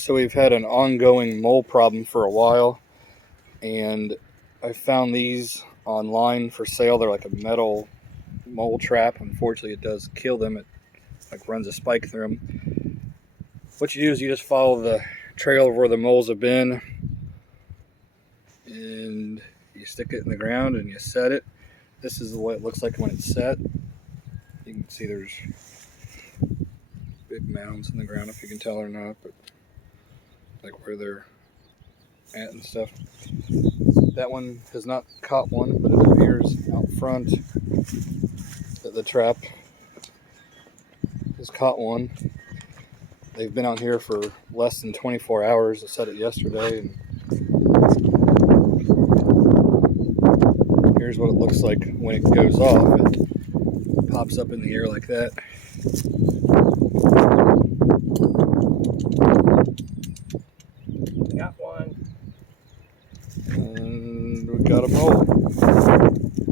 So we've had an ongoing mole problem for a while, and I found these online for sale. They're like a metal mole trap. Unfortunately, it does kill them. It like runs a spike through them. What you do is you just follow the trail of where the moles have been, and you stick it in the ground and you set it. This is what it looks like when it's set. You can see there's big mounds in the ground, if you can tell or not, but like where they're at and stuff. That one has not caught one, but it appears out front that the trap has caught one. They've been out here for less than 24 hours. I set it yesterday, and here's what it looks like when it goes off. It pops up in the air like that. Got one. And we got a mole.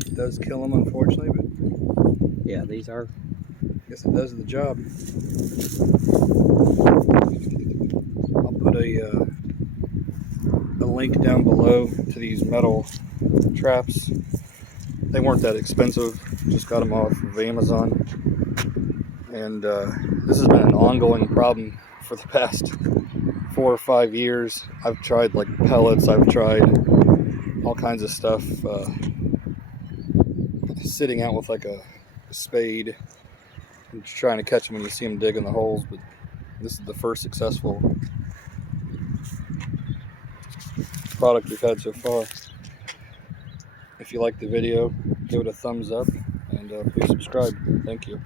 It does kill them, unfortunately, but Yeah, these are. I guess it does the job. I'll put a link down below to these metal traps. They weren't that expensive. Just got them off of Amazon. And this has been an ongoing problem for the past 4 or 5 years. I've tried like pellets. I've tried all kinds of stuff. Sitting out with like a spade and trying to catch them when you see them digging the holes, but this is the first successful product we've had so far. If you liked the video, give it a thumbs up and please subscribe. Thank you.